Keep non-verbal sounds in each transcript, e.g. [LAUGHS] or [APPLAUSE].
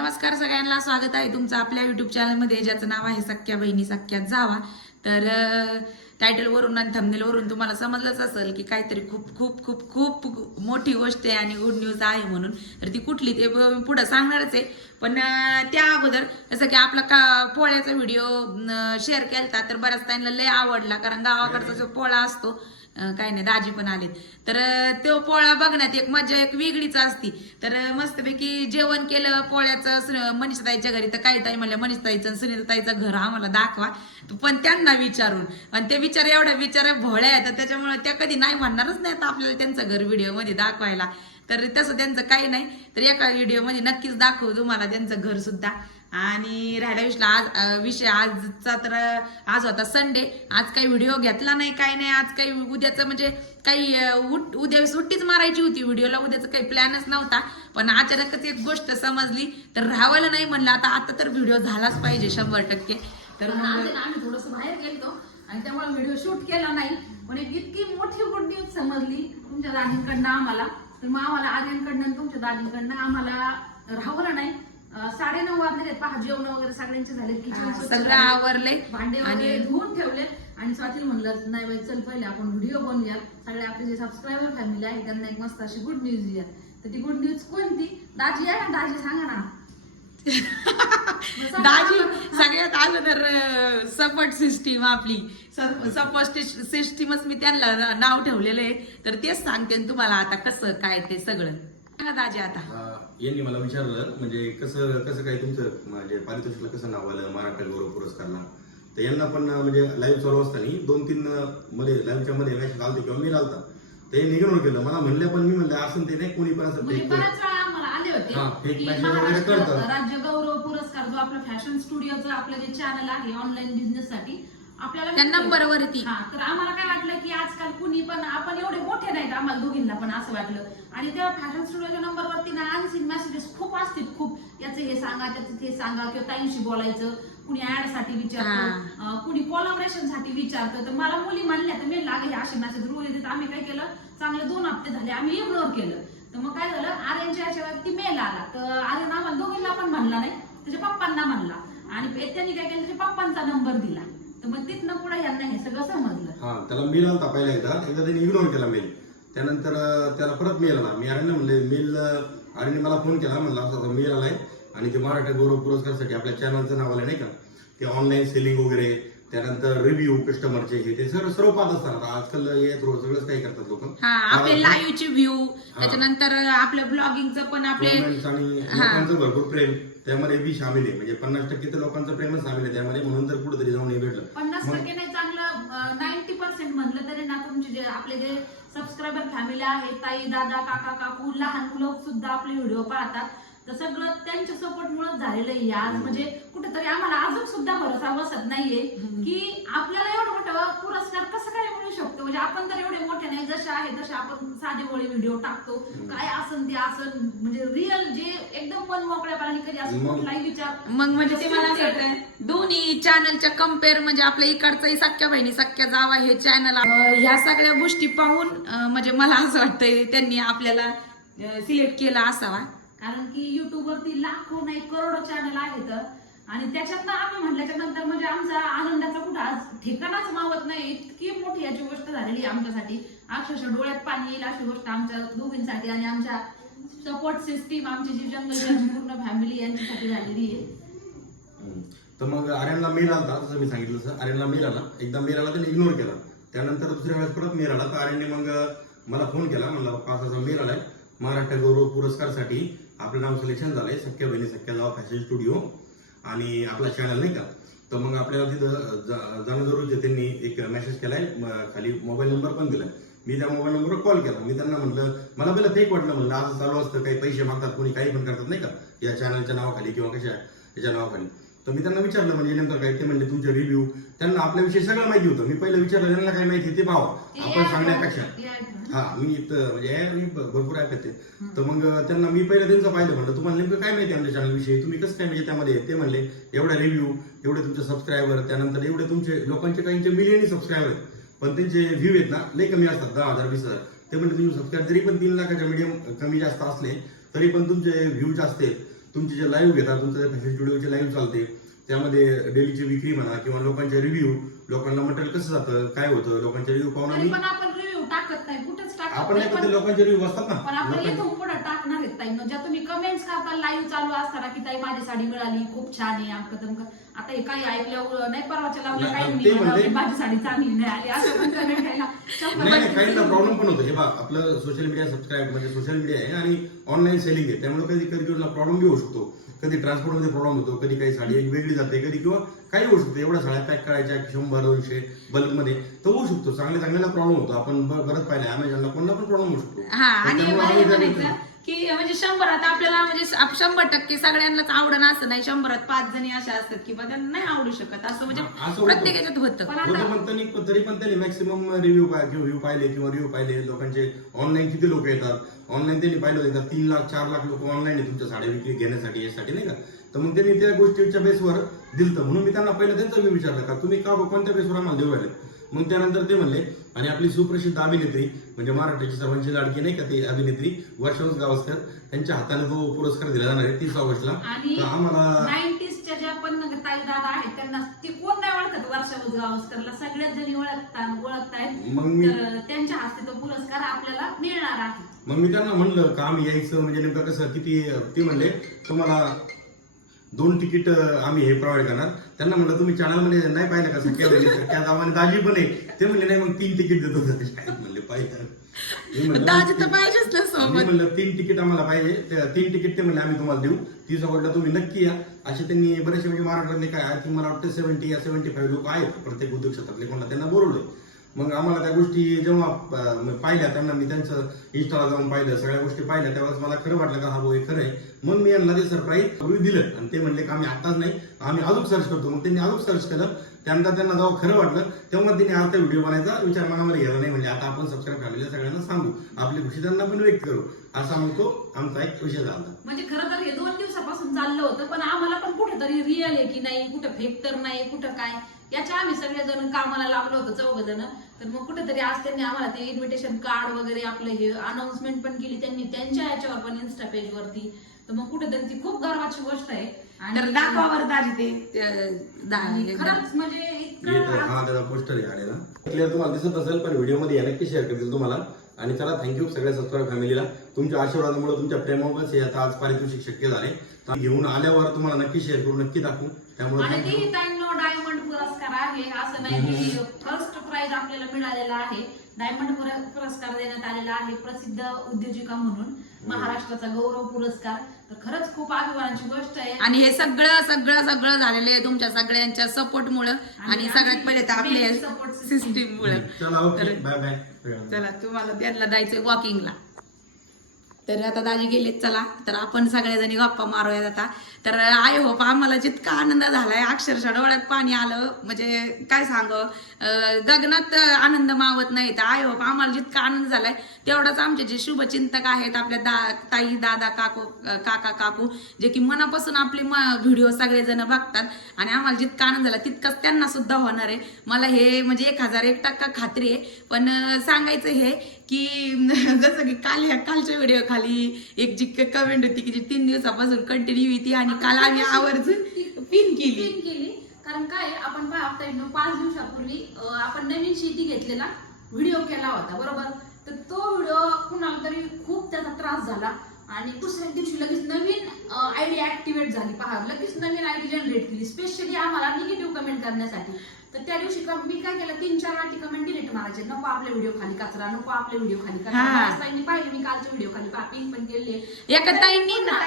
नमस्कार सगळ्यांना. स्वागत आहे तुमचं आपल्या युट्यूब चॅनलमध्ये ज्याचं नाव आहे सख्या बहिणी सख्यात जावा. तर टायटलवरून आणि थंबनेलवरून तुम्हाला समजलंच असेल की काहीतरी खूप खूप खूप खूप मोठी गोष्ट आहे आणि गुड न्यूज आहे म्हणून. तर ती कुठली ते पुढं सांगणारच आहे. पण त्या अगोदर जसं की आपला का पोळ्याचा व्हिडिओ शेअर केलता तर बऱ्याच त्यांना लय आवडला. कारण गावाकडचा जो पोळा असतो काय नाही दाजी पण आलेत. तर तो पोळा बघण्यात एक मजा एक वेगळीच असती. तर मस्तपैकी जेवण केलं पोळ्याचं मनीषताईच्या घरी. तर काही ताई म्हणल्या मनीषताईचं आणि घर आम्हाला दाखवा. पण त्यांना विचारून. आणि ते विचार एवढ्या विचार भोळ्या आहेत. तर त्याच्यामुळे त्या कधी नाही म्हणणारच नाही आपल्याला त्यांचं घर व्हिडिओमध्ये दाखवायला. तर तसं त्यांचं काही नाही. तर एका व्हिडिओमध्ये नक्कीच दाखवू तुम्हाला त्यांचं घर सुद्धा. आणि राहिला विषय आज विषय आजचा तर आज होता संडे आज काही व्हिडिओ घेतला नाही काही नाही. आज काही उद्याचं म्हणजे काही उठ- उद्या सुट्टीच मारायची होती व्हिडिओला उद्याचं काही प्लॅनच नव्हता. पण अचानकच एक गोष्ट समजली. तर राहावलं नाही म्हणलं आता आता तर व्हिडिओ झालाच पाहिजे शंभर टक्के. तर आम्ही थोडस बाहेर गेलतो आणि त्यामुळे व्हिडिओ शूट केला नाही. पण एक इतकी मोठी गुड न्यूज समजली तुमच्या दादींकडनं आम्हाला. तर मग आम्हाला आर्यनकडनं तुमच्या दादींकडनं आम्हाला राहवलं नाही. अं, साडेनऊ वाजले पहा जेवण वगैरे सगळ्यांचे झाले किचन सगळं आवरले भांडे वगैरे आणि धुवून ठेवले. आणि स्वाती म्हणलं नाही बाई चल पहिले आपण व्हिडिओ बनवूया. सगळे आपले जे सबस्क्रायबर फॅमिली आहे त्यांना एक मस्त अशी गुड न्यूज दिया तर ती गुड न्यूज कोणती? दाजी आहे ना दाजी सांगा ना. [LAUGHS] दाजी. सगळ्यात अगोदर सपोर्ट सिस्टीम आपली. सपोर्ट सिस्टीमच मी त्यांना नाव ठेवलेलं आहे. तर तेच सांगते तुम्हाला आता कसं काय ते सगळं. सांगा दाजी आता. यांनी मला विचारलं म्हणजे कसं कसं काय तुमचं म्हणजे पारितोषिकला कसं नाव आलं मराठा गौरव पुरस्कारला तर यांना पण म्हणजे लाईव्ह चालू असताना दोन तीन मध्ये लाईव्हच्या मध्ये मॅसेज आलते किंवा मी आलता. ते निघून केलं. मला म्हणले पण मी म्हणलं असं ते नाही कोणी पण असं म्हणजे fake बऱ्याच वेळा आम्हाला आले होते हा, fake की message वगैरे करतात. राज्य गौरव पुरस्कार जो आपला फॅशन स्टुडिओचं आपलं जे चॅनल आहे ऑनलाईन बिझनेस साठी आपल्याला त्या नंबरवरती हा तर आम्हाला काय वाटलं की आजकाल कुणी पण आपण एवढे मोठे नाहीत आम्हाला दोघींना पण असं वाटलं. आणि त्या फॅशन स्टुडिओच्या नंबरवरती ना अनसीन मेसेजेस खूप असतील खूप. याचं हे सांगा त्याचं ते सांगा किंवा ताईंशी बोलायचं कुणी ऍडसाठी विचारतं कुणी कोलॅबरेशनसाठी विचारतं. तर मला मुली म्हणल्या तर मी लागे हे असे मेसेज रोज येते आम्ही काय केलं? चांगले दोन हप्ते झाले आम्ही इग्नोर केलं. तर मग काय झालं? आर्यनच्या याच्यावरती मेल आला. तर आर्यन आम्हाला दोघींना पण म्हणला नाही त्याच्या पप्पांना म्हणला. आणि त्यांनी काय केलं? त्याच्या पप्पांचा नंबर दिला. तर मग तिथनं पुढे यांना हे सगळं समजलं. हा त्याला मेल आलता पहिला एकदा. एकदा त्यांनी इग्नोर केला मेल त्यानंतर अं, त्याला परत मेल आला. मी अरण्य म्हणले मेल अरण्य मला फोन केला. म्हणला असं मेल आलाय. आणि ते मराठा गौरव पुरस्कारसाठी आपल्या चॅनलचं नाव आलं नाही का? ते ऑनलाईन सेलिंग वगैरे त्यानंतर रिव्ह्यू कस्टमरचे हे ते सर्व सर्व पाहत असतात आता. आजकाल येत रोज सगळंच काही करतात लोक. हा आपले लाईव्हचे व्ह्यू त्याच्यानंतर आपलं ब्लॉगिंगचं पण आपले आणि लोकांचं भरपूर प्रेम. त्यामध्ये बी सामील आहे. म्हणजे पन्नास टक्के तर लोकांचं प्रेमच सामील आहे. त्यामध्ये म्हणून तर कुठेतरी जाऊन हे भेटलं. पन्नास टक्के नाही चांगलं नाईन्टी पर्सेंट म्हणलं तरी ना तुमचे जे आपले जे सबस्क्रायबर फॅमिली आहे ताई दादा काका काकू लहान मुलं सुद्धा आपले व्हिडिओ पाहतात. तर सगळं त्यांच्या सपोर्ट मुळे झालेलं आहे. आज म्हणजे कुठेतरी आम्हाला अजून सुद्धा भरोसा बसत नाहीये की आपल्याला एवढं मोठं पुरस्कार कसं काय मिळू शकतो? म्हणजे आपण तर एवढे मोठे नाही जसे आहे तसे आपण साधे वळी व्हिडिओ टाकतो. काय असन ते असन म्हणजे रिअल जे एकदम मन मोकळ्यापणाने कधी असं कुठलाही विचार मग म्हणजे ते मला दोन्ही चॅनलच्या कंपेअर म्हणजे आपल्या इकडचाही सख्या बहिणी सख्या जावा हे चॅनल ह्या सगळ्या गोष्टी पाहून म्हणजे मला असं वाटतंय त्यांनी आपल्याला सिलेक्ट केला असावा. कारण की युट्यूबवरती वरती लाखो नाही करोडो चॅनल आहेत. आणि त्याच्यातनं आम्ही म्हटल्याच्या नंतर म्हणजे आमचा आनंदाचा कुठं आज ठिकाणाच मावत नाही. इतकी मोठी याची गोष्ट झालेली आहे आमच्यासाठी. अक्षरशः डोळ्यात पाणी येईल अशी गोष्ट आमच्या दोघींसाठी आणि आमच्या सपोर्ट सिस्टीम आमची जी जंगल पूर्ण फॅमिली यांच्यासाठी झालेली आहे. तर मग आर्यनला मेल आला जसं मी सांगितलं सर आर्यनला मेल आला एकदा मेल आला त्याने इग्नोर केला. त्यानंतर दुसऱ्या वेळेस परत मेल आला तर आर्यनने मग मला फोन केला म्हणला पाच हजार मेल आलाय महाराष्ट्र गौरव पुरस्कारसाठी आपलं नाव सिलेक्शन झालंय. सख्या बहिणी सख्या जावा फॅशन स्टुडिओ आणि आपला चॅनल नाही का? तर मग आपल्याला तिथं जाणं जरूर त्यांनी एक मेसेज केलाय. खाली मोबाईल नंबर पण दिलाय. मी त्या मोबाईल नंबरवर कॉल केला. मी त्यांना म्हटलं मला पहिलं फेक वाटलं म्हणलं. असं चालू असतं काही पैसे मागतात कोणी काही पण करतात नाही का? या चॅनलच्या नावाखाली किंवा कशा याच्या नावाखाली. तर मी त्यांना विचारलं म्हणजे नेमकं काय? ते म्हणजे तुमचे रिव्ह्यू त्यांना आपल्याविषयी सगळं माहिती होतं. मी पहिलं विचारलं त्यांना काय माहिती ते पाहावं ते आपण सांगण्यापेक्षा. हा मी इथं म्हणजे आहे मी भ- भरपूर येते तर मग त्यांना मी पहिलं त्यांचं पाहिलं म्हणलं तुम्हाला नेमकं काय माहिती आमच्या चॅनल विषयी? तुम्ही कसं काय म्हणजे त्यामध्ये ते म्हणले? एवढा रिव्ह्यू एवढे तुमचे सबस्क्रायबर त्यानंतर एवढे तुमचे लोकांचे काहींचे मिलियन सबस्क्रायबर आहेत पण त्यांचे व्ह्यू आहेत ना लय कमी असतात दहा हजार वीस हजार. ते म्हणजे तुम्ही सबस्क्राईब जरी पण तीन लाखाच्या मीडियम कमी जास्त असले तरी पण तुमचे व्ह्यू जास्त आहेत. तुमचे जे लाईव्ह घेतात तुमचं फॅशन स्टुडिओचे लाईव्ह चालते त्यामध्ये डेलीची विक्री म्हणा किंवा लोकांचे रिव्ह्यू लोकांना मटेरियल कसं जातं काय होतं लोकांचे रिव्ह्यू पाहून तरी आम्ही पण आपण रिव्ह्यू टाकत नाही कुठेच टाकत आपण नाही नाही पण ते पण- लोकांचे रिव्ह्यू असतात ना. पण आपण लोकांचे- पुढे टाकणार आहेत ताई. म्हणजे तुम्ही कमेंट्स करता लाईव्ह चालू असताना की ताई माझी साडी मिळाली खूप छान आहे आमकं तमकं. आता हे काही ऐकल्यावर नाही परवाच्या लावलं नाही, काही ते मी म्हणते- म्हणावं, माझी साडी चांगली नाही आली असं पण कमेंट नाही नाही. काहींना प्रॉब्लेम पण होतो. हे बा आपलं सोशल मीडिया सबस्क्राईब म्हणजे सोशल मीडिया आहे आणि ऑनलाईन सेलिंग आहे. त्यामुळे कधी कधी प्रॉब्लेम बी होऊ शकतो. कधी ट्रान्सपोर्टमध्ये प्रॉब्लेम होतो कधी काही साडी एक वेगळी जाते कधी किंवा काही होऊ शकतो. एवढ्या साड्या पॅक करायच्या शंभर दोनशे बल्कमध्ये. तर होऊ शकतो. चांगल्या चांगल्याला प्रॉब्लेम होतो. आपण बरंच पाहिलं अमेझॉनला कोणाला पण प्रॉब्लेम होऊ शकतो. की म्हणजे शंभर आता आपल्याला म्हणजे शंभर टक्के सगळ्यांनाच आवडणं असं नाही. शंभरात पाच जणी अशा असतात की बा त्यांना नाही आवडू शकत. असं म्हणजे हा. प्रत्येकाच्यात होतं. पण तरी पण त्यांनी मॅक्सिमम रिव्ह्यू रिव्ह्यू पाहिले किंवा रिव्ह्यू पाहिले. लोकांचे ऑनलाईन किती लोक येतात? ऑनलाईन त्यांनी पाहिलं होतं. तीन लाख चार लाख लोक ऑनलाईन आहे तुमच्या साड्या विक्री घेण्यासाठी यासाठी नाही का? तर मग त्यांनी त्या गोष्टीच्या बेसवर दिलतं. म्हणून मी त्यांना पहिलं त्यांचं मी विचारलं का? तुम्ही का कोणत्या बेसवर आम्हाला देऊ राहिले? मग त्यानंतर ते म्हणले आणि आपली सुप्रसिद्ध अभिनेत्री म्हणजे महाराष्ट्राची सर्वांची लाडकी नाही का ती अभिनेत्री वर्षवंश गावस्कर त्यांच्या हाताने तो पुरस्कार दिला जाणार आहे तीस ऑगस्टला तर आम्हाला नाईन्टीजच्या ज्या पण ताई दादा आहेत त्यांना ते कोण नाही ओळखत? वर्षा गावस्करला जणी ओळखतात ओळखतायत. मग मी तर त्यांच्या हस्ते तो पुरस्कार आपल्याला मिळणार आहे. मग मी त्यांना म्हणलं का आम्ही यायचं? म्हणजे नेमकं कसं? किती ते म्हणले तुम्हाला दोन तिकीट आम्ही हे प्रोव्हाइड करणार. त्यांना म्हणलं तुम्ही चॅनलमध्ये नाही पाहिलं का सख्या बहिणी सख्या दावाने दाजी पण आहे. ते म्हणले नाही मग तीन तिकीट देतो. म्हणले पाहिजे मी म्हणलं, तीन तिकीट आम्हाला पाहिजे. तीन तिकीट ते म्हणले आम्ही तुम्हाला देऊ. तीस ऑगस्टला तुम्ही नक्की या. असे त्यांनी बरेचसे म्हणजे महाराष्ट्रातले काय मला वाटतं सेव्हन्टी या सेव्हन्टी फाईव्ह लोक आहेत प्रत्येक उद्योग क्षेत्रातले कोणाला त्यांना बोलवलंय. मग आम्हाला त्या गोष्टी जेव्हा पाहिल्या त्यांना मी त्यांचं इंस्टाला जाऊन पाहिलं सगळ्या गोष्टी पाहिल्या त्यावेळेस मला खरं वाटलं का हा भाऊ हे खरं आहे. मग मी यांना ते सरप्राईज दिलं. आणि ते म्हणले की आम्ही आताच नाही आम्ही अजून सर्च करतो. मग त्यांनी अजून सर्च केलं. त्यानंतर त्यांना जेव्हा खरं वाटलं तेव्हा त्यांनी आता व्हिडिओ बनायचा विचार मनामध्ये घ्यायला नाही म्हणजे आता आपण सबस्क्राईब फॅमिलीला सगळ्यांना सांगू. आपली खुशी त्यांना पण व्यक्त करू. असा मग तो आमचा एक विषय झाला म्हणजे खरं तर हे दोन दिवसापासून चाललं होतं पण आम्हाला पण कुठेतरी रिअल आहे की नाही कुठं फेक तर नाही कुठं काय? याच्या आम्ही सगळेजण कामाला लागलो होतो चौघ जण तर मग कुठेतरी आज त्यांनी आम्हाला ते इन्व्हिटेशन कार्ड वगैरे आपलं हे अनाउन्समेंट पण केली त्यांनी त्यांच्या याच्यावर पण इन्स्टा पेज वरती. तर मग कुठेतरी ती खूप गर्वाची गोष्ट आहे. तर दाखवा बरं दाजी ते आणि. खरंच म्हणजे येत इतकं हा त्याचा पोस्टर आहे आलेला क्लिअर तुम्हाला दिसत असेल पण व्हिडिओमध्ये या नक्की शेअर करतील तुम्हाला. आणि चला थँक्यू सगळ्या सबस्क्राईब फॅमिलीला तुमच्या आशीर्वादामुळे तुमच्या प्रेमामुळेच हे आता आज पारितोषिक शक्य झाले. तर घेऊन आल्यावर तुम्हाला नक्की शेअर करू नक्की दाखवू. त्यामुळे आणि. ती ताईंनो डायमंड पुरस्कार आहे. असं नाही की फर्स्ट प्राइज आपल्याला मिळालेला आहे. डायमंड पुर- पुरस्कार देण्यात आलेला आहे. प्रसिद्ध उद्योजिका म्हणून महाराष्ट्राचा गौरव पुरस्कार. तर खरंच खूप अभिमानाची गोष्ट आहे. आणि हे सगळं सगळं सगळं झालेलं आहे तुमच्या सगळ्यांच्या सपोर्ट मुळे. आणि सगळ्यात पहिले तर आपल्या main support system. सिस्टीम मुळे. चला ओके बाय बाय चला तुम्हाला त्यांना जायचंय वॉकिंगला तर आता दाजी गेलेत चला. तर आपण सगळ्याजणी गप्पा मारूयात आता. तर आय होप आम्हाला जितका आनंद झालाय अक्षरशः डोळ्यात पाणी आलं. म्हणजे काय सांग? गगनात आनंद मावत नाही. तर आय होप आम्हाला जितका आनंद झालाय तेवढाच आमचे जे शुभचिंतक आहेत आपल्या दा ताई दादा काकू काका काकू जे की मनापासून आपले व्हिडिओ सगळेजण बघतात आणि आम्हाला जितका आनंद झाला तितकाच त्यांना सुद्धा होणार आहे. मला हे म्हणजे एक हजार एक टक्का खात्री आहे. पण सांगायचं हे की [LAUGHS] जसं की काल ह्या कालच्या व्हिडिओ खाली एक जी कमेंट होती की जी तीन दिवसापासून कंटिन्यू होती आणि काल आम्ही आवर्जून पिन केली. कारण काय आपण पाच दिवसापूर्वी आपण नवीन शेती घेतलेला व्हिडिओ केला होता बरोबर? तर तो व्हिडिओ कुणाला तरी खूप त्याचा त्रास झाला. आणि दुसऱ्या दिवशी लगेच नवीन आयडी ऍक्टिव्हेट झाली पहा लगेच नवीन आयडी जनरेट केली. स्पेशली आम्हाला निगेटिव्ह कमेंट करण्यासाठी. तर त्या दिवशी का- मी काय केलं तीन चार वाटी कमेंट डिलीट मारायचे. नको आपले व्हिडिओ खाली कचरा नको आपले व्हिडिओ खाली कचरा. हा. बऱ्याच ताईंनी पाहिले मी कालचे व्हिडिओ खाली पिन पण केले. एका ताईंनी ना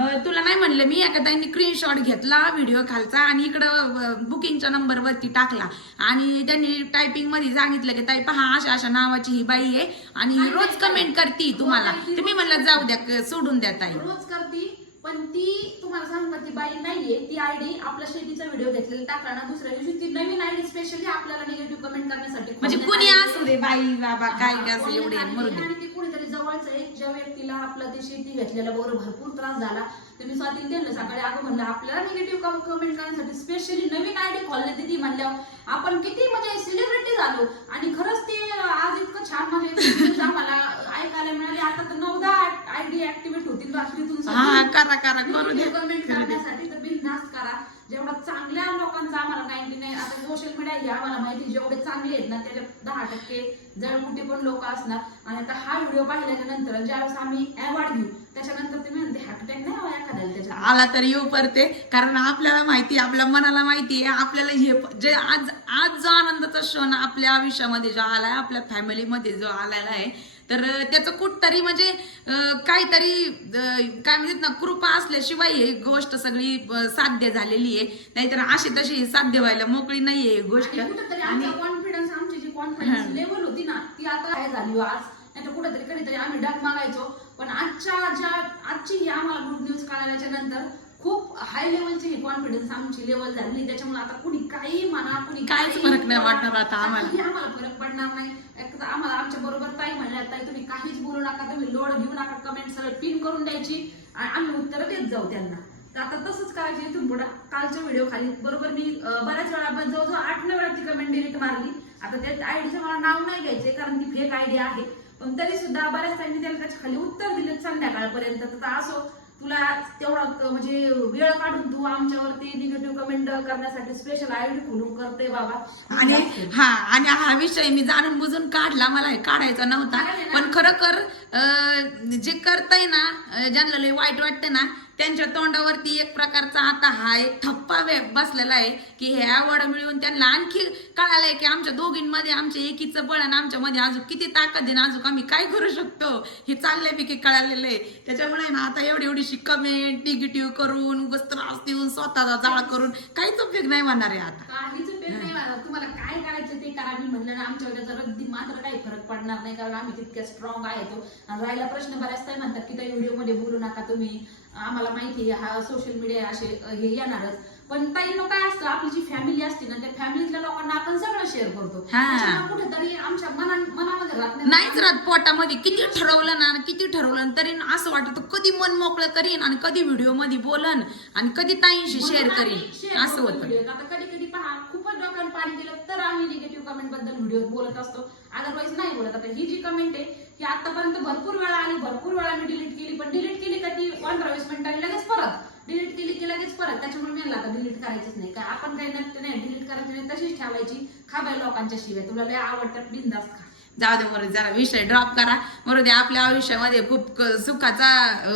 अं, तुला नाही म्हणलं मी एका ताईंनी स्क्रीनशॉट घेतला व्हिडिओ खालचा आणि इकडं बुकिंगच्या नंबर वरती टाकला. आणि त्यांनी टायपिंगमध्ये सांगितलं की ताई पहा अशा अशा नावाची ही बाई आहे आणि रोज कमेंट करती तुम्हाला. तुम्ही म्हणलं जाऊ द्या क- सोडून द्या ताई. रोज करती? पण ती तुम्हाला सांगता ती बाई नाहीये ती आयडी आपल्या शेतीचा व्हिडिओ घेतलेला टाकला ना दुसऱ्या दिवशी ती नवीन आयडी स्पेशली आपल्याला निगेटिव्ह कमेंट करण्यासाठी म्हणजे कुणी. असू दे बाई बाबा काय काय असं एवढे शेतकरी जवळचं आहे ज्या व्यक्तीला आपलं ते शेती घेतलेल्या बरोबर भरपूर त्रास झाला तर मी स्वातीला त्यांना सकाळी अगं म्हणलं आपल्याला निगेटिव्ह कमेंट करण्यासाठी स्पेशली नवीन आयडी खोलण्यात ती म्हणल्यावर आपण किती म्हणजे सेलिब्रिटी झालो. आणि खरंच ते आज इतकं छान म्हणजे आम्हाला [LAUGHS] ऐकायला मिळाले. आता तर नऊदा आयडी ऍक्टिव्हेट होतील रात्रीतून करा करा कमेंट करण्यासाठी तर बिनधास्त करा. जेवढा चांगल्या लोकांचा आम्हाला नाईन्टी नाईन आता सोशल मीडिया हे आम्हाला माहिती जेवढे चांगले आहेत ना त्याच्यात दहा टक्के जळमुठी पण लोक असणार. आणि आता हा व्हिडिओ पाहिल्याच्या नंतर ज्यावेळेस आम्ही अवॉर्ड घेऊ त्याच्यानंतर ते म्हणते हार्ट नाही हवा एखाद्याला त्याच्या आला तर येऊ परते कारण आपल्याला माहिती आपल्या मनाला माहिती आहे आपल्याला हे जे आज आज जो आनंदाचा क्षण आपल्या आयुष्यामध्ये जो आलाय आपल्या फॅमिलीमध्ये जो आलेला आहे तर त्याचं कुठतरी म्हणजे काहीतरी काय म्हणतात ना कृपा असल्याशिवाय ही गोष्ट सगळी साध्य झालेली आहे. नाहीतर अशी तशी साध्य व्हायला मोकळी नाहीये ही गोष्ट. आणि कॉन्फिडन्स आमची जी कॉन्फिडन्स लेवल होती ना ती आता काय झाली हो आज. नाही तर कुठेतरी कधीतरी आम्ही डग मागायचो पण आजच्या ज्या आजची ही आम्हाला गुड न्यूज कळाल्याच्या नंतर खूप हाय लेवलची ही कॉन्फिडन्स आमची लेवल झाली. त्याच्यामुळे आता कुणी काही म्हणा कुणी काहीच फरक नाही वाटणार आता आम्हाला. आम्हाला फरक पडणार नाही. आम्हाला आमच्या बरोबर ताई म्हणल्या ताई तुम्ही काहीच बोलू नका तुम्ही लोड घेऊ नका कमेंट सरळ पिन करून द्यायची आणि आम्ही उत्तर देत जाऊ त्यांना. तर आता तसंच करायचं इथून पुढे. कालच्या व्हिडिओ खाली बरोबर मी बऱ्याच वेळा आपण जवळजवळ आठ नऊ वेळा ती कमेंट डिलीट मारली. आता त्या आयडीचं मला नाव नाही घ्यायचे कारण ती फेक आयडी आहे. पण तरी सुद्धा बऱ्याच टाइमनी त्याला त्याच्याखाली उत्तर दिले संध्याकाळपर्यंत. तर असो तुला तेवढा म्हणजे वेळ काढून तू आमच्यावरती निगेटिव्ह कमेंट करण्यासाठी स्पेशल आयडी खोलून करते बाबा. आणि हा आणि हा विषय मी जाणून बुजून काढला मला हे काढायचा नव्हता. पण खरोखर अं, जे करताय ना ज्यांना लय वाईट वाटतं ना त्यांच्या तोंडावरती एक प्रकारचा आता हा एक थप्पा वे- बसलेला आहे की हे अवॉर्ड मिळवून त्यांना आणखी कळालंय की आमच्या दोघींमध्ये आमच्या एकीचं बळ आणि आमच्यामध्ये अजून किती ताकद आहे ना अजून आम्ही काय करू शकतो? हे चालल्यापैकी कळालेलं आहे. त्याच्यामुळे ना आता एवढी एवढीशी कमेंट निगेटिव्ह करून उगस त्रास देऊन स्वतःचा जाळ करून काहीच उपयोग नाही होणार आहे आता. काहीच उपयोग नाही मला तुम्हाला काय करायचं ते करा. मी म्हणलं ना आमच्या वेळेचा रद्दी मात्र काही फरक पडणार नाही कारण आम्ही तितक्या स्ट्रॉंग आहे तो. राहिला प्रश्न बऱ्याच काय म्हणतात की त्या व्हिडिओमध्ये बोलू नका तुम्ही. आम्हाला माहिती आहे हा सोशल मीडिया असे हे येणारच. पण ताई मग काय असतं आपली जी फॅमिली असते ना त्या फॅमिलीतल्या लोकांना आपण सगळं शेअर करतो. हा. त्याच्यामुळे कुठेतरी आमच्या मना मनामध्ये राहत नाही. नाहीच राहत पोटामध्ये. किती ठरवलं ना किती ठरवलं तरी असं वाटतं कधी मन मोकळं करीन आणि कधी व्हिडिओमध्ये बोलन आणि कधी ताईंशी शेअर करीन. असं होतं. आता कधी कधी पहा खूपच डोक्यात पाणी गेलं तर आम्ही निगेटिव्ह कमेंटबद्दल व्हिडिओ बोलत असतो. अदरवाईज नाही बोलत. आता ही जी कमेंट आहे ही आतापर्यंत भरपूर वेळा आली भरपूर वेळा मी डिलीट केली पण डिलीट केली का ती पंधरा वीस मिनिटांनी लगेच परत. डिलीट केली की लगेच परत. त्याच्यामुळे मी आता डिलीट करायचीच नाही. काय आपण काही नक्की नाही डिलीट करायची नाही तशीच ठेवायची. खा बाय लोकांच्या शिवाय. तुला लय आवडतात बिंदास खा. जाऊ दे बरं जरा विषय ड्रॉप करा. बरोबर दे आपल्या आयुष्यामध्ये खूप सुखाचा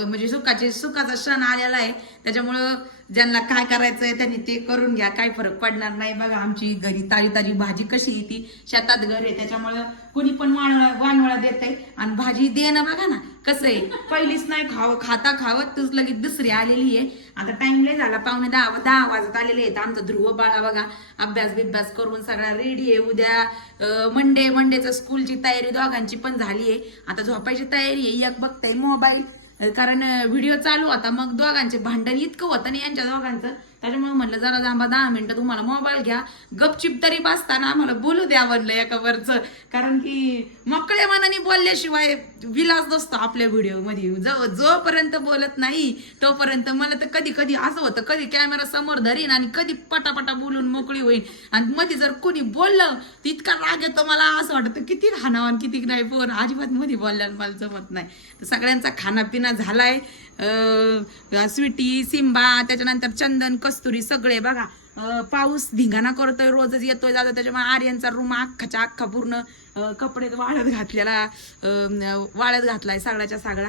म्हणजे सुखाचे सुखाचा क्षण आलेला आहे. त्याच्यामुळं ज्यांना काय करायचंय त्यांनी ते करून घ्या काही फरक पडणार नाही. बघा आमची घरी ताजी ताजी भाजी कशी येते शेतात घर आहे त्याच्यामुळं कुणी पण वानवळा वानवळा देत आहे आणि भाजी दे ना बघा ना कसं आहे. पहिलीच नाही खावं खाता खावं तूच लगेच दुसरी आलेली आहे. आता टाइम लय झाला पाहुणे दहा दहा वाजत आलेले आहेत. आमचा ध्रुव बाळा बघा अभ्यास बिभ्यास करून सगळा रेडी आहे. उद्या मंडे मंडेचं स्कूलची तयारी दोघांची पण झाली आहे. आता झोपायची तयारी आहे. एक बघताय मोबाईल कारण व्हिडिओ चालू होता. मग दोघांचे भांडण इतकं होतं आणि यांच्या दोघांचं त्याच्यामुळे म्हणलं जरा जांबा दहा मिनटं तुम्हाला मोबाईल घ्या. गपचिप तरी बसताना आम्हाला बोलू द्या म्हणलं एका वरचं कारण की मोकळ्या मनाने बोलल्याशिवाय विलास नसतो आपल्या व्हिडिओमध्ये. जो जोपर्यंत बोलत नाही तोपर्यंत मला तर कधी कधी असं होतं कधी कॅमेरा समोर धरीन आणि कधी पटापटा बोलून मोकळी होईल आणि मध्ये जर कोणी बोललं तर इतका राग येतो मला असं वाटतं किती खाणावं आणि किती नाही फोन अजिबात मध्ये बोलल्यानं मला जमत नाही. तर सगळ्यांचा खानापिना झालाय. स्वीटी सिंबा त्याच्यानंतर चंदन कस्तुरी सगळे बघा. पाऊस धिंगाणा करतोय रोजच येतोय जातो त्याच्यामुळे आर्यनचा रूम अख्खाच्या अख्खा पूर्ण कपडे वाळत घातलेला वाळत घातलाय सगळ्याच्या सगळा.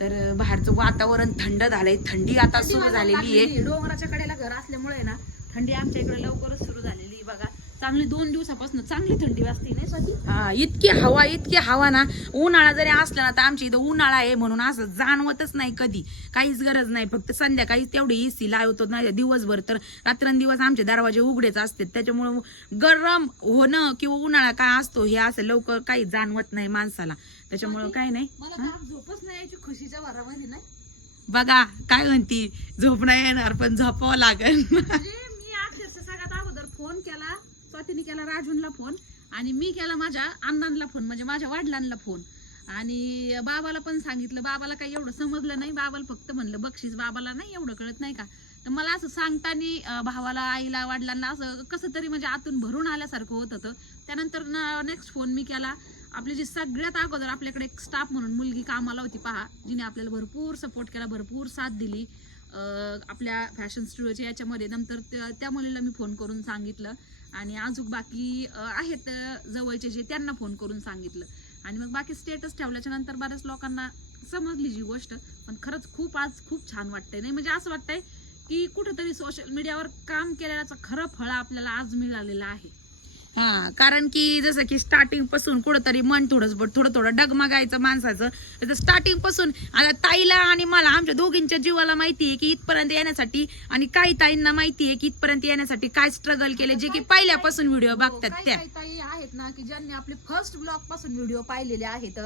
तर बाहेरचं वातावरण थंड झालंय. थंडी आता सुरू झालेली आहे. डोंगराच्या कडेला घर असल्यामुळे ना थंडी आमच्या इकडे लवकरच सुरू झालेली आहे बघा. चांगली दोन दिवसापासून चांगली थंडी वाजते नाही स्वाती? हा इतकी हवा इतकी हवा ना. उन्हाळा जरी असला ना तर आमच्या इथं उन्हाळा आहे म्हणून असं जाणवतच नाही कधी. काहीच गरज नाही फक्त संध्याकाळी तेवढी एसी लावतो नाही दिवसभर तर रात्रंदिवस आमचे दरवाजे उघडेच असतात. त्याच्यामुळं गरम होणं किंवा उन्हाळा काय असतो हे असं लवकर काही जाणवत नाही माणसाला. त्याच्यामुळं काय नाही. झोपच नाही यायची खुशीच्या भरामध्ये नाही. बघा काय म्हणती झोप नाही येणार पण झोपावं लागेल. म्हणजे मी अगोदर फोन केला स्वातीने केला राजूनला फोन आणि मी केला माझ्या अण्णांना फोन म्हणजे माझ्या वडिलांना फोन आणि बाबाला पण सांगितलं बाबाला काही एवढं समजलं नाही बाबाला फक्त म्हणलं बक्षीस बाबाला नाही एवढं कळत नाही का? तर मला असं सांगताना भावाला आईला वडिलांना असं कसं तरी म्हणजे आतून भरून आल्यासारखं होत होतं. त्यानंतर नेक्स्ट फोन मी केला. आपली जी सगळ्यात अगोदर आपल्याकडे एक स्टाफ म्हणून मुलगी कामाला होती पहा. जिने आपल्याला भरपूर सपोर्ट केला भरपूर साथ दिली. आपल्या फॅशन स्टुडिओच्या याच्यामध्ये. नंतर त्या मुलीला मी फोन करून सांगितलं. आणि अजून बाकी आहेत जवळचे जे त्यांना फोन करून सांगितलं. आणि मग बाकी स्टेटस ठेवल्याच्या नंतर बऱ्याच लोकांना समजली जी गोष्ट. पण खरंच खूप आज खूप छान वाटतंय. नाही म्हणजे असं वाटतंय की कुठंतरी सोशल मीडियावर काम केलेल्याचं खरं फळ आपल्याला आज मिळालेलं आहे. हा कारण की जसं की स्टार्टिंगपासून कुठंतरी मन थोडं थोडं थोडं डगमगायचं माणसाचं. तर स्टार्टिंगपासून आता ताईला आणि मला आमच्या दोघींच्या जीवाला माहिती आहे की इथपर्यंत येण्यासाठी आणि काही ताईंना माहिती आहे की इथपर्यंत येण्यासाठी काय स्ट्रगल केले जे की पहिल्यापासून व्हिडिओ हो, बघतात काही त्या. ताई आहेत ना की ज्यांनी आपले फर्स्ट ब्लॉगपासून व्हिडिओ पाहिलेले आहेत.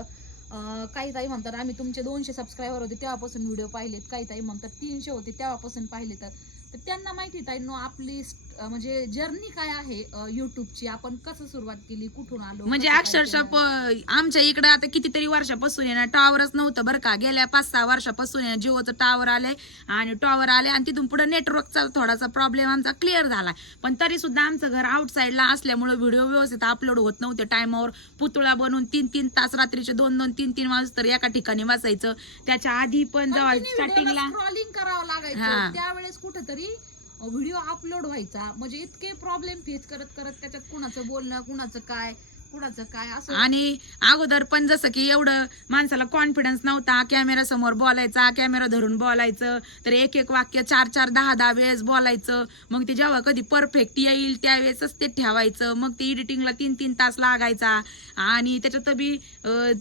काही ताई म्हणतात आम्ही तुमचे दोनशे सबस्क्रायबर होते तेव्हापासून व्हिडिओ पाहिलेत. काही ताई म्हणतात तीनशे होते तेव्हापासून पाहिले तर त्यांना माहिती ताईंनो आपली म्हणजे जर्नी काय आहे युट्यूबची आपण कसं सुरुवात केली? कुठून आलो? म्हणजे अक्षरशः. प- आमच्या इकडे आता कितीतरी वर्षापासून आहे ना टॉवरच नव्हतं बरं का. गेल्या पाच सहा वर्षापासून आहे ना जिओचं टॉवर आले आणि टॉवर आले आणि तिथून पुढे नेटवर्कचा थोडासा प्रॉब्लेम आमचा क्लिअर झाला. पण तरी सुद्धा आमचं घर आउटसाईडला असल्यामुळे व्हिडिओ व्यवस्थित अपलोड होत नव्हते. टायमावर पुतळा बनवून तीन तीन तास रात्रीचे दोन दोन तीन तीन वाजता तर एका ठिकाणी बसायचं. त्याच्या आधी पण जेव्हा स्टार्टिंगला स्क्रॉलिंग करावं हा. लागायचं त्यावेळेस कुठंतरी व्हिडिओ अपलोड व्हायचा. म्हणजे इतके प्रॉब्लेम फेस करत करत त्याच्यात कुणाचं बोलणं कुणाचं काय? कुणाचं काय असं? आणि अगोदर पण जसं की एवढं माणसाला कॉन्फिडन्स नव्हता कॅमेरा समोर बोलायचा कॅमेरा धरून बोलायचं तर एक एक वाक्य चार चार दहा दहा वेळेस बोलायचं. मग ते जेव्हा कधी परफेक्ट येईल त्यावेळेसच ते ठेवायचं. मग ते एडिटिंगला तीन तीन तास लागायचा. आणि त्याच्यात बी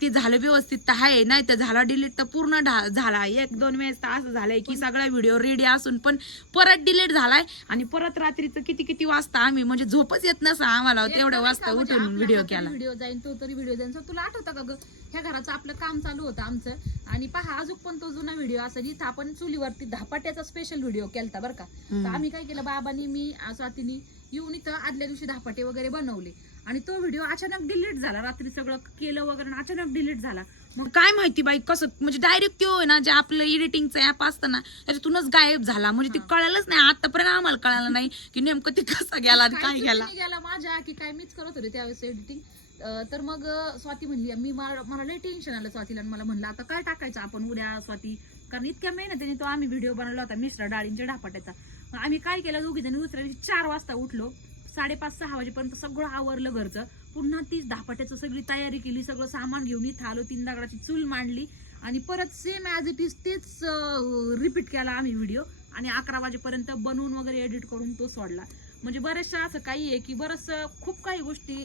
ते झालं व्यवस्थित तर आहे नाही तर झाला डिलीट तर पूर्ण झाला. एक दोन वेळेस तर असं झालंय की सगळा व्हिडिओ रेडी असून पण परत डिलीट झालाय. आणि परत रात्रीचं किती किती वाजता आम्ही म्हणजे झोपच येत नसा आम्हाला तेवढ्या वाजता उठून व्हिडिओ केला व्हिडिओ जाईन तो तरी व्हिडिओ जाईन. तुला आठवतं का ग? ह्या घराचं आपलं काम चालू होतं आमचं. आणि पहा अजून पण तो जुना व्हिडिओ असेल इथं आपण चुलीवरती धापाट्याचा स्पेशल व्हिडिओ केलता बरं का. तर आम्ही काय केलं बाबांनी मी आ, स्वातीनी येऊन इथं आदल्या दिवशी धापाटे वगैरे बनवले. आणि तो व्हिडिओ अचानक डिलीट झाला. रात्री सगळं केलं वगैरे आणि अचानक डिलीट झाला. मग काय माहिती बाई कसं? म्हणजे डायरेक्ट तो आहे ना जे आपलं एडिटिंगचं ऍप असतं ना त्याच्यातूनच गायब झाला. म्हणजे ते कळालंच नाही आतापर्यंत आम्हाला कळालं नाही की नेमकं ते कसं गेला आणि काय गेला. गेला माझ्या की काय मीच करत होते त्यावेळेस एडिटिंग तर मग स्वाती म्हणली मी मला लय टेन्शन आलं स्वातीला आणि मला म्हणलं आता काय टाकायचं आपण उद्या स्वाती? कारण इतक्या मेहनतीने तो आम्ही व्हिडिओ बनवला होता मिश्रा डाळींच्या ढापाट्याचा. आम्ही काय केलं दोघी जणी दुसऱ्या दिवशी चार वाजता उठलो. साडेपाच सहा वाजेपर्यंत सगळं आवरलं घरचं. पुन्हा तीच धापाट्याचं सगळी तयारी केली सगळं सामान घेऊन इथं आलो तीन दगडाची चूल मांडली आणि परत सेम ॲज इट इज तेच रिपीट केला आम्ही व्हिडिओ आणि अकरा वाजेपर्यंत बनवून वगैरे एडिट करून तो सोडला. म्हणजे बऱ्याचशा असं काही आहे की बरंच खूप काही गोष्टी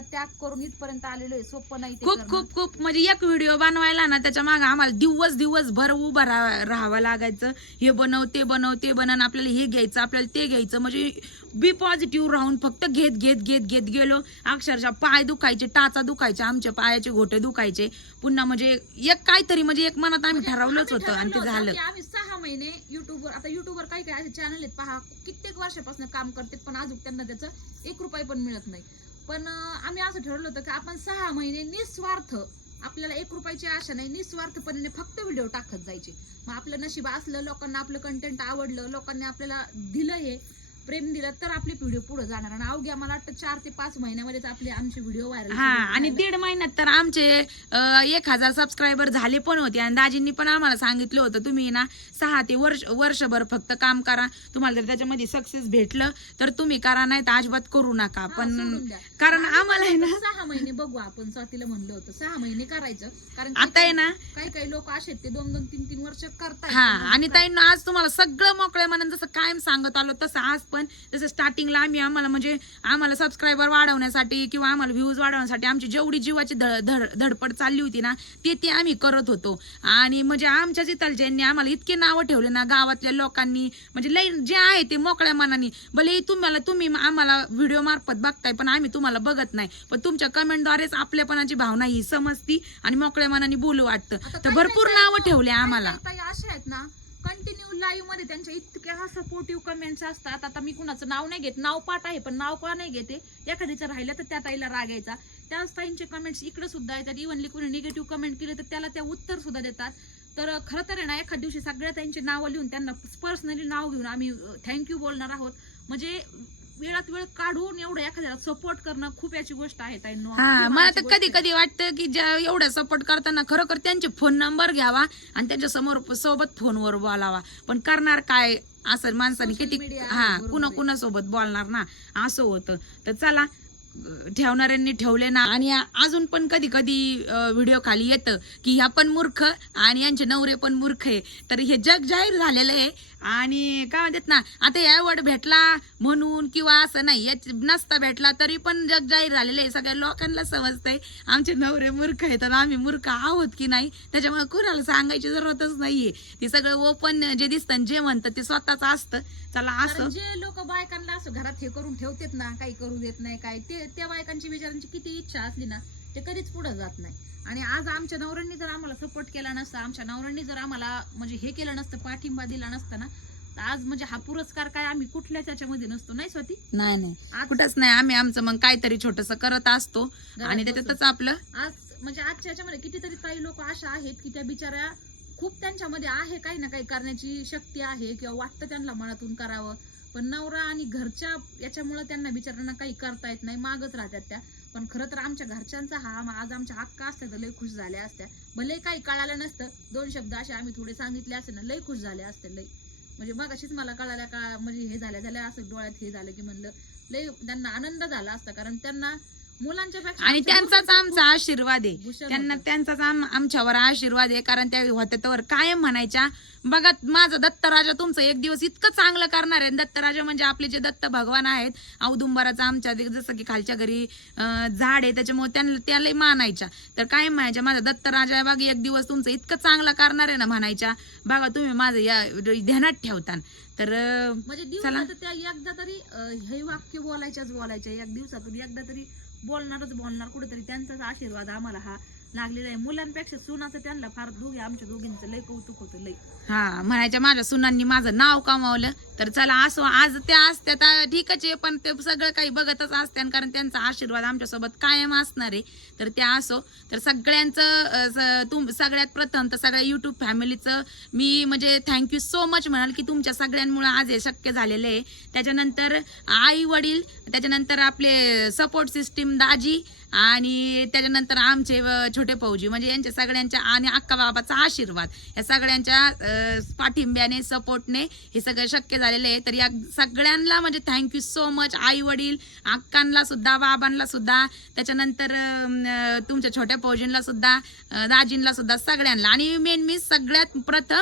त्याग करून इथपर्यंत आलेलो आहे. सोपं नाही ते खूप करणं. खूप खूप. म्हणजे एक व्हिडिओ बनवायला ना त्याच्यामागे आम्हाला दिवस दिवस भर उभं राहा- राहावं लागायचं. हे बनव ते बनव ते बनव आणि आपल्याला हे घ्यायचं आपल्याला ते घ्यायचं. म्हणजे बी पॉझिटिव्ह राहून फक्त घेत घेत घेत घेत गेलो. अक्षरशः पाय दुखायचे टाचा दुखायचे आमच्या पायाचे घोटे दुखायचे. पुन्हा म्हणजे एक काहीतरी म्हणजे एक मनात आम्ही ठरवलंच आम्ही होतं आणि ते होतं झालं. की आम्ही सहा महिने युट्यूबवर आता युट्यूबवर काही काही असे चॅनल आहेत पहा कित्येक वर्षापासून काम करते पण अजून त्यांना त्याचं एक रुपये पण मिळत नाही. पण आम्ही असं ठरवलं होतं की आपण सहा महिने निस्वार्थ आपल्याला एक रुपयाची आशा नाही निस्वार्थपणे फक्त व्हिडिओ टाकत जायचे. मग आपलं नशीब असलं लोकांना आपलं कंटेंट आवडलं लोकांनी आपल्याला दिलं हे प्रेम दिलं तर आपली व्हिडिओ पुढे जाणार. आणि अवघ्या मला वाटतं चार ते पाच महिन्यामध्येच आपले आमचे व्हिडिओ व्हायरल हा आणि दीड महिन्यात तर आमचे अं, एक हजार सबस्क्रायबर झाले पण होते. आणि दाजींनी पण आम्हाला सांगितलं होतं तुम्ही ना सहा ते वर्ष वर्षभर फक्त काम करा. तुम्हाला जर त्याच्यामध्ये सक्सेस भेटलं तर तुम्ही करा नाही तर अजिबात करू नका. पण सोडून द्या. कारण आम्ही आम्हाला आहे ना सहा महिने बघू आपण स्वातीला म्हणलं होतं. सहा महिने करायचं. कारण आता आहे ना काही काही लोक असे आहेत, ते दोन दोन तीन तीन वर्ष करतायत. हा आणि ताईंनो आज तुम्हाला सगळं मोकळ्या मनानं जसं कायम सांगत आलो तसं आज पण जसं स्टार्टिंगला आम्ही आम्हाला म्हणजे आम्हाला सबस्क्रायबर वाढवण्यासाठी किंवा आम्हाला व्ह्यूज वाढवण्यासाठी आमची जेवढी जीवाची धड धड- धडपड चालली होती ना ते ते आम्ही करत होतो. आणि म्हणजे आमच्या इथलच्यांनी आम्हाला इतके नावं ठेवले ना गावातल्या लोकांनी म्हणजे लई जे आहे ते मोकळ्या मनाने भले तुम्हाला तुम्ही आम्हाला व्हिडिओ मार्फत बघताय पण आम्ही तुम्हाला बघत नाही. पण तुमच्या कमेंटद्वारेच आपल्यापणाची भावना ही समजती आणि मोकळ्या मनाने बोलू वाटतं. तर भरपूर नावं ठेवले आम्हाला. अशा आहेत ना कंटिन्यू लाईव्हमध्ये त्यांच्या इतक्या सपोर्टिव्ह कमेंट्स असतात. आता मी कुणाचं नाव नाही घेत नाव पाठ आहे पण नाव का नाही घेते? एखादीचं राहिलं तर त्या ताईला राग यायचा. त्याच ताईंचे कमेंट्स इकडे सुद्धा येतात. इव्हनली कोणी निगेटिव्ह कमेंट केले तर त्याला त्या उत्तर सुद्धा देतात. तर खरं तर आहे ना एखाद दिवशी सगळ्या त्यांची नावं लिहून त्यांना पर्सनली नाव घेऊन आम्ही थँक्यू बोलणार आहोत. म्हणजे वेळात वेळ काढून एवढं एखाद्याला सपोर्ट करणं खूप याची गोष्ट आहे हा मला तर कधी. कधी वाटतं की ज्या एवढ्या सपोर्ट करताना खरोखर त्यांचे फोन नंबर घ्यावा आणि त्यांच्यासमोर सोबत फोनवर बोलावा. पण करणार काय असं माणसाने किती हा कुणा. कुणासोबत बोलणार ना असं होतं. तर चला ठेवणाऱ्यांनी ठेवले ना. आणि अजून पण कधी कधी व्हिडिओ खाली येतं की ह्या पण मूर्ख आणि यांचे नवरे पण मूर्ख आहे. तर हे जग जाहीर झालेलं आहे. आणि काय म्हणतात ना आता या भेटला म्हणून किंवा असं नाही याच नसता भेटला तरी पण जग जाहीर झालेलं आहे. सगळ्या लोकांना समजतंय. आमचे नवरे मूर्ख आहेत आणि आम्ही मूर्ख आहोत की नाही त्याच्यामुळे कुणाला सांगायची जरूरतच नाहीये. ते सगळं ओपन जे दिसतं जे म्हणतात ते स्वतःच असतं. चला असं. जे लोक बायकांना असं घरात हे करून ठेवतात ना काही करू देत नाही काय ते त्या बायकांची बिचारांची किती इच्छा असली ना ते कधीच पुढे जात नाही. आणि आज आमच्या नवऱ्यांनी जर आम्हाला सपोर्ट केला नसता आमच्या नवऱ्यांनी जर आम्हाला म्हणजे हे केलं नसतं पाठिंबा दिला नसता ना तर आज म्हणजे हा पुरस्कार काय आम्ही कुठल्याच याच्यामध्ये नसतो. नाही स्वती? नाही नाही. आज कुठंच नाही. आम्ही आमचं मग काहीतरी छोटस करत असतो आणि त्याच्यातच आपलं आज म्हणजे आजच्या याच्यामध्ये कितीतरी काही लोक अशा आहेत की त्या बिचाऱ्या खूप त्यांच्यामध्ये आहे काही ना काही करण्याची शक्ती आहे किंवा वाटतं त्यांना मनातून करावं. पण नवरा आणि घरच्या याच्यामुळे त्यांना बिचाऱ्यांना काही करता येत नाही मागच राहतात त्या. पण खरं तर आमच्या घरच्यांचा हा आज आमच्या हक्का असत्या तर लय खुश झाल्या असत्या. भले काही कळालं नसतं. दोन शब्द असे आम्ही थोडे सांगितले असते ना लय खुश झाले असते लय म्हणजे मग अशीच मला कळाल्या का म्हणजे हे झाल्या झाल्या असं डोळ्यात हे झालं की म्हणलं लय त्यांना आनंद झाला असता. कारण त्यांना मुलांच्या आणि त्यांचाच आमचा आशीर्वाद आहे. त्यांना. त्यांचाच आम- आमच्यावर आशीर्वाद आहे. कारण त्या होत्या तर कायम म्हणायच्या बघा माझा दत्तराजा तुमचं एक दिवस इतकं चांगलं करणार आहे. दत्तराजा म्हणजे आपले जे दत्त भगवान आहेत औदुंबराचा आमच्या जसं की खालच्या घरी झाड आहे त्याच्यामुळे त्यांना त्यालाही मानायच्या. तर कायम म्हणायच्या माझा दत्तराजा बघा एक दिवस तुमचं इतकं चांगलं करणार आहे ना म्हणायच्या. बघा तुम्ही माझं या ध्यानात ठेवता तर म्हणजे. दिवसात त्या एकदा तरी हे वाक्य बोलायच्याच बोलायच्या. एक दिवसातून एकदा तरी बोलणारच बोलणार. कुठेतरी त्यांचाच आशीर्वाद आम्हाला हा. लागलेलं आहे. मुलांपेक्षा सुनाचं त्यांना फार दोघे आमच्या दोघींचं लय कौतुक होतं लय. हा म्हणायच्या माझ्या सुनांनी माझं नाव कमावलं तर चला असो आज त्या असत्या त्या ठीकच आहे पण ते सगळं काही बघतच असत्या कारण त्यांचा आशीर्वाद आमच्यासोबत कायम असणार आहे. तर त्या असो तर सगळ्यांचं तुम सगळ्यात प्रथम तर सगळ्या युट्यूब फॅमिलीचं मी म्हणजे थँक्यू सो मच म्हणाल की तुमच्या सगळ्यांमुळं आज हे शक्य झालेलं आहे. त्याच्यानंतर आई वडील त्याच्यानंतर आपले सपोर्ट सिस्टीम दाजी आणि त्याच्यानंतर आमचे छोटे पौजी म्हणजे यांच्या सगळ्यांच्या आणि अक्का बाबाचा आशीर्वाद. या सगळ्यांच्या पाठिंब्याने सपोर्टने हे सगळं शक्य झालेलं आहे. तर या सगळ्यांना म्हणजे थँक्यू सो मच आई वडील अक्कांना सुद्धा बाबांना सुद्धा त्याच्यानंतर तुमच्या छोट्या पौजींना सुद्धा दाजींना सुद्धा सगळ्यांना. आणि मेन मी सगळ्यात प्रथम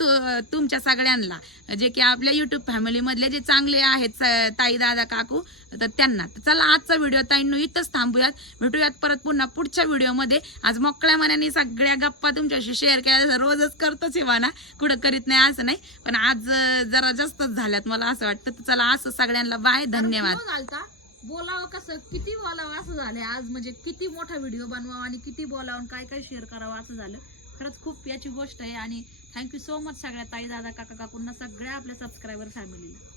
तु- तुमच्या सगळ्यांना जे की आपल्या युट्यूब फॅमिलीमधले जे चांगले आहेत स- ताई दादा काकू तर त्यांना. तर चला आजचा व्हिडिओ ताईंनो इथंच थांबूयात. भेटूयात परत पुन्हा पुढच्या व्हिडिओमध्ये. आज मोकळ्या मनाने सगळ्या गप्पा तुमच्याशी शेअर केल्या. रोजच करतोच आहे म्हणा कुठं करीत नाही असं नाही. पण आज जरा जास्तच झाल्यात मला असं वाटतं. तर चला असं सगळ्यांना बाय धन्यवाद. बोलावं कसं? किती बोलावं असं झालंय. आज म्हणजे किती मोठा व्हिडिओ बनवावा आणि किती बोलावं आणि काय काय शेअर करावं असं झालं. खरंच खूप याची गोष्ट आहे. आणि थँक्यू सो मच सगळ्या ताई दादा काका काकूंना सगळ्या आपल्या सबस्क्रायबर फॅमिलीला